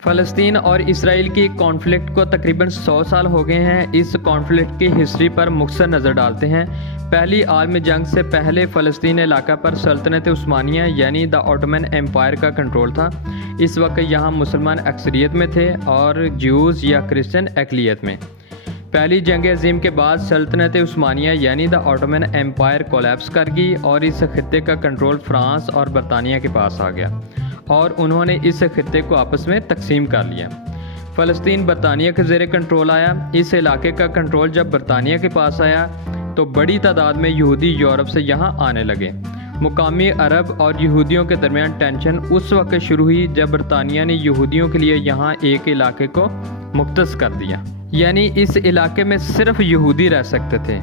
फ़लस्तीन और इसराइल की कॉन्फ्लिक्ट को तकरीबन 100 साल हो गए हैं। इस कॉन्फ्लिक्ट की हिस्ट्री पर मुख्तसर नज़र डालते हैं। पहली आलमी जंग से पहले फ़लस्तीन इलाका पर सल्तनत उस्मानिया यानी द ऑटोमन एम्पायर का कंट्रोल था। इस वक्त यहाँ मुसलमान अक्सरियत में थे और ज्यूज़ या क्रिश्चियन अक़लियत में। पहली जंग अज़ीम के बाद सल्तनत उस्मानिया यानी द ऑटोमन एम्पायर कोलैप्स कर गई और इस खत्ते का कंट्रोल फ्रांस और बरतानिया के पास आ गया और उन्होंने इस खत्ते को आपस में तकसीम कर लिया। फ़लस्तीन बरतानिया के ज़ेरे कंट्रोल आया। इस इलाके का कंट्रोल जब बरतानिया के पास आया तो बड़ी तादाद में यहूदी यूरोप से यहाँ आने लगे। मुकामी अरब और यहूदियों के दरमियान टेंशन उस वक्त शुरू हुई जब बरतानिया ने यहूदियों के लिए यहाँ एक इलाके को मुख्तस कर दिया, यानी इस इलाके में सिर्फ यहूदी रह सकते थे।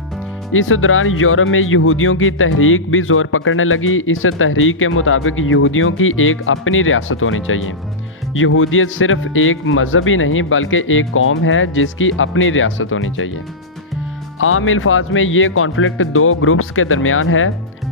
इस दौरान यूरोप में यहूदियों की तहरीक भी ज़ोर पकड़ने लगी। इस तहरीक के मुताबिक यहूदियों की एक अपनी रियासत होनी चाहिए। यहूदियत सिर्फ एक मज़हब ही नहीं बल्कि एक कौम है जिसकी अपनी रियासत होनी चाहिए। आम अल्फाज में ये कॉन्फ्लिक्ट दो ग्रुप्स के दरमियान है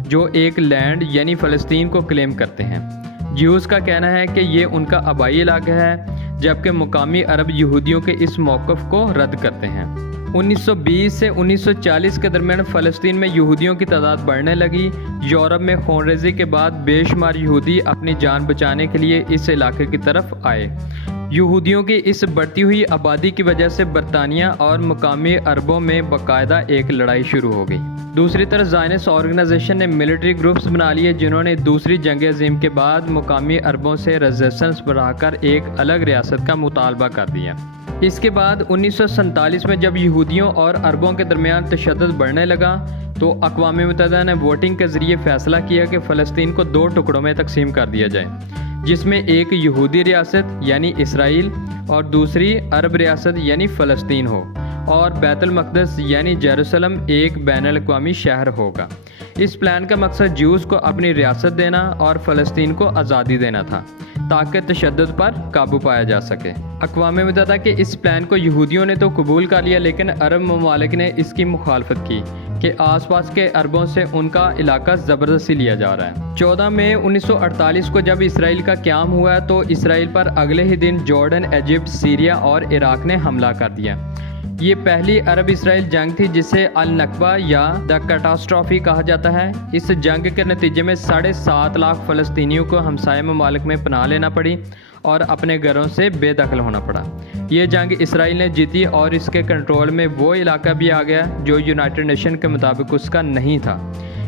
जो एक लैंड यानी फ़लस्तीन को क्लेम करते हैं। ज्यूज़ का कहना है कि ये उनका आबाई इलाका है, जबकि मुकामी अरब यहूदियों के इस मौक़िफ़ को रद्द करते हैं। 1920 से 1940 के दरमियान फ़लस्तीन में यहूदियों की तादाद बढ़ने लगी। यूरोप में खूनरेज़ी के बाद बेशुमार यहूदी अपनी जान बचाने के लिए इस इलाके की तरफ आए। यहूदियों की इस बढ़ती हुई आबादी की वजह से बरतानिया और मुकामी अरबों में बाकायदा एक लड़ाई शुरू हो गई। दूसरी तरफ ज़ायनिस्ट ऑर्गेनाइजेशन ने मिलिट्री ग्रुप्स बना लिए जिन्होंने दूसरी जंग अज़ीम के बाद मुकामी अरबों से रेजिस्टेंस बढ़ाकर एक अलग रियासत का मुतालबा कर दिया। इसके बाद 1947 में जब यहूदियों और अरबों के दरमियान तशद्दुद बढ़ने लगा तो अक़वाम मुत्तहिदा ने वोटिंग के ज़रिए फ़ैसला किया कि फ़लस्तीन को दो टुकड़ों में तकसीम कर दिया जाए, जिसमें एक यहूदी रियासत यानी इसराइल और दूसरी अरब रियासत यानी फ़लस्तीन हो और बैतुल मक़दस यानी जेरूसलम एक बैनुल अक़वामी शहर होगा। इस प्लान का मकसद ज्यूज़ को अपनी रियासत देना और फ़लस्तीन को आज़ादी देना था ताकि तशद्दुद पर काबू पाया जा सके। अक़वाम मुत्तहिदा के इस प्लान को यहूदियों ने तो कबूल कर लिया, लेकिन अरब ममालिक ने इसकी मुखालफत की कि आसपास के अरबों से उनका इलाका ज़बरदस्ती लिया जा रहा है। 14 मई 1948 को जब इसराइल का क़याम हुआ तो इसराइल पर अगले ही दिन जॉर्डन, इजिप्ट, सीरिया और इराक़ ने हमला कर दिया। ये पहली अरब इसराइल जंग थी जिसे अल नकबा या द कैटास्ट्रॉफी कहा जाता है। इस जंग के नतीजे में 7.5 लाख फ़लस्तीनियों को हमसाय ममालिक में पनाह लेना पड़ी और अपने घरों से बेदखल होना पड़ा। ये जंग इसराइल ने जीती और इसके कंट्रोल में वो इलाका भी आ गया जो यूनाइटेड नेशन के मुताबिक उसका नहीं था।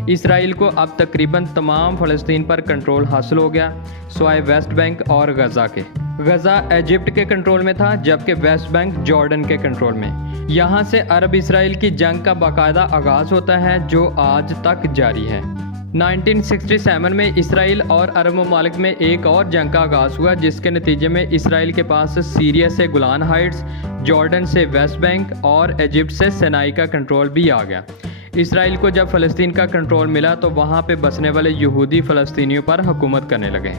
इसराइल को अब तकरीबन तमाम फ़लस्तीन पर कंट्रोल हासिल हो गया सिवाय वेस्ट बैंक और गज़ा के। गज़ा इजिप्ट के कंट्रोल में था जबकि वेस्ट बैंक जॉर्डन के कंट्रोल में। यहाँ से अरब इसराइल की जंग का बाकायदा आगाज़ होता है जो आज तक जारी है। 1967 में इसराइल और अरब ममालिक में एक और जंग का आगाज़ हुआ जिसके नतीजे में इसराइल के पास सीरिया से गोलान हाइट्स, जॉर्डन से वेस्ट बैंक और इजिप्ट से सिनाई का कंट्रोल भी आ गया। इसराइल को जब फ़लस्तीन का कंट्रोल मिला तो वहाँ पे बसने वाले यहूदी फ़लस्तीनियों पर हुकूमत करने लगे।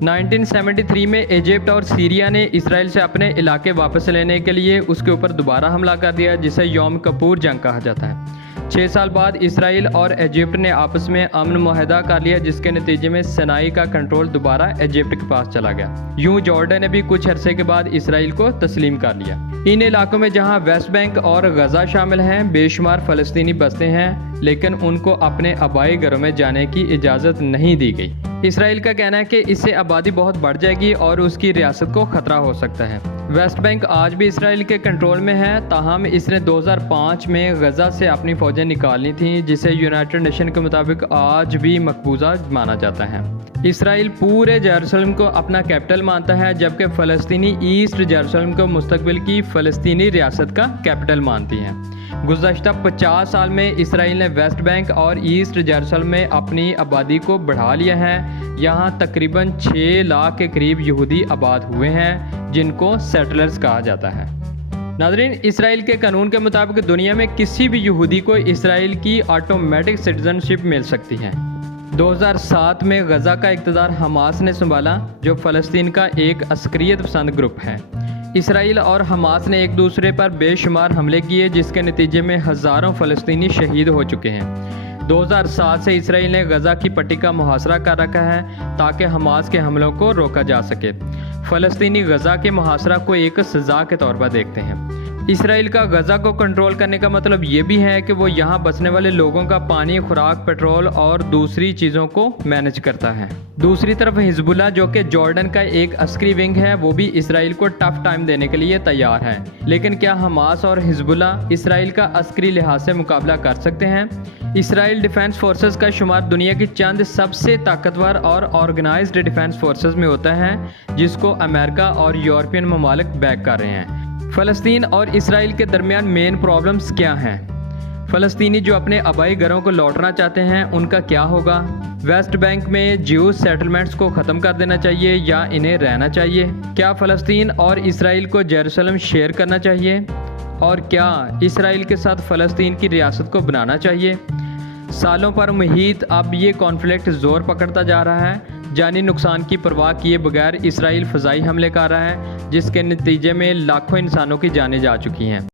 1973 में इजिप्ट और सीरिया ने इसराइल से अपने इलाके वापस लेने के लिए उसके ऊपर दोबारा हमला कर दिया जिसे यौम कपूर जंग कहा जाता है। 6 साल बाद इसराइल और इजिप्ट ने आपस में अमन मुआहदा कर लिया जिसके नतीजे में सिनाई का कंट्रोल दोबारा इजिप्ट के पास चला गया। यूं जॉर्डन ने भी कुछ अरसे के बाद इसराइल को तस्लीम कर लिया। इन इलाकों में जहां वेस्ट बैंक और गज़ा शामिल हैं बेशुमार फ़लस्तीनी बसते हैं, लेकिन उनको अपने आबाई घरों में जाने की इजाज़त नहीं दी गई। इसराइल का कहना है कि इससे आबादी बहुत बढ़ जाएगी और उसकी रियासत को ख़तरा हो सकता है। वेस्ट बैंक आज भी इसराइल के कंट्रोल में है, ताहम इसने 2005 में गज़ा से अपनी फ़ौजें निकालनी थीं जिसे यूनाइटेड नेशन के मुताबिक आज भी मकबूजा माना जाता है। इसराइल पूरे जेरूसलम को अपना कैपिटल मानता है जबकि फ़लस्तीनी ईस्ट जेरूसलम को मुस्तकबिल की फ़लस्तीनी रियासत का कैपिटल मानती हैं। गुज़श्ता 50 साल में इसराइल ने वेस्ट बैंक और ईस्ट जेरूसलम में अपनी आबादी को बढ़ा लिया है। यहाँ तकरीबन 6 लाख के करीब यहूदी आबाद हुए हैं जिनको सेटलर्स कहा जाता है। नाज़रीन, इसराइल के कानून के मुताबिक दुनिया में किसी भी यहूदी को इसराइल की ऑटोमेटिक सिटीज़नशिप मिल सकती है। 2007 में गज़ा का इक़्तिदार हमास ने संभाला जो फ़लस्तीन का एक अस्करियत पसंद ग्रुप है। इसराइल और हमास ने एक दूसरे पर बेशुमार हमले किए जिसके नतीजे में हज़ारों फ़लस्तीनी शहीद हो चुके हैं। 2007 से इसराइल ने गज़ा की पट्टी का मुहासरा कर रखा है ताकि हमास के हमलों को रोका जा सके। फ़लस्तीनी गज़ा के मुहासरा को एक सज़ा के तौर पर देखते हैं। इसराइल का गज़ा को कंट्रोल करने का मतलब ये भी है कि वो यहाँ बसने वाले लोगों का पानी, खुराक, पेट्रोल और दूसरी चीज़ों को मैनेज करता है। दूसरी तरफ हिजबुल्लाह, जो कि जॉर्डन का एक अस्करी विंग है, वो भी इसराइल को टफ टाइम देने के लिए तैयार है। लेकिन क्या हमास और हिजबुल्लाह इसराइल का अस्करी लिहाज से मुकाबला कर सकते हैं? इसराइल डिफेंस फोर्सेस का शुमार दुनिया की चंद सबसे ताकतवर और ऑर्गेनाइज्ड डिफेंस फोर्सेस में होता है, जिसको अमेरिका और यूरोपियन ममालिक बैक कर रहे हैं। फ़लस्तीन और इसराइल के दरमियान मेन प्रॉब्लम्स क्या हैं? फ़लस्तीनी जो अपने आबाई घरों को लौटना चाहते हैं, उनका क्या होगा? वेस्ट बैंक में ज्यूज सेटलमेंट्स को ख़त्म कर देना चाहिए या इन्हें रहना चाहिए? क्या फ़लस्तीन और इसराइल को जेरूसलम शेयर करना चाहिए? और क्या इसराइल के साथ फ़लस्तीन की रियासत को बनाना चाहिए? सालों पर मुहीत अब ये कॉन्फ्लिक्ट ज़ोर पकड़ता जा रहा है। जानी नुकसान की परवाह किए बगैर इसराइल फ़ज़ाई हमले कर रहा है, जिसके नतीजे में लाखों इंसानों की जानें जा चुकी हैं।